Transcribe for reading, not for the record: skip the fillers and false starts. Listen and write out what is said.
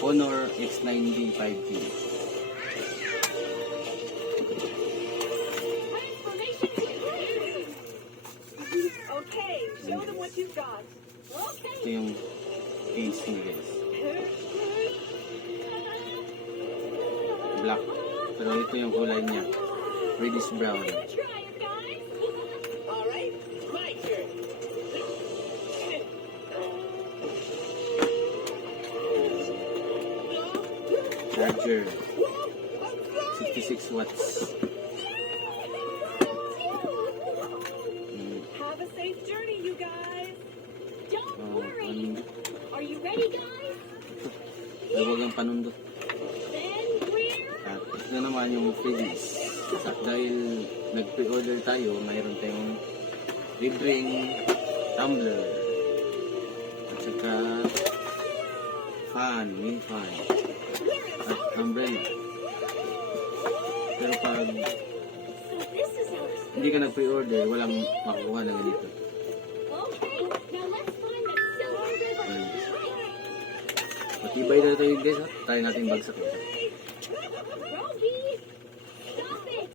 Honor X9D 5G. Okay, show them what you've got. Okay. Ito yung case niya guys. Black. Pero ito yung kulay niya. Reddish brown. Try it, guys. All right, my turn. Charger. 66 watts. Have a safe journey, you guys. Don't worry. Panundot. Are you ready, guys? Ay, huwag ang panundot. Then we're... At ito naman yung freebies. At dahil nag-pre-order tayo, mayroon tayong libreng tumbler. At saka fan, mini fan. At umbrella. Pero pag So this is how it's... hindi ka nag-pre-order, walang makukuha na ganito. Okay, now let's find the Silver River. Matibay na ito yung guys, ha? Try natin bagsak ito. Rogi!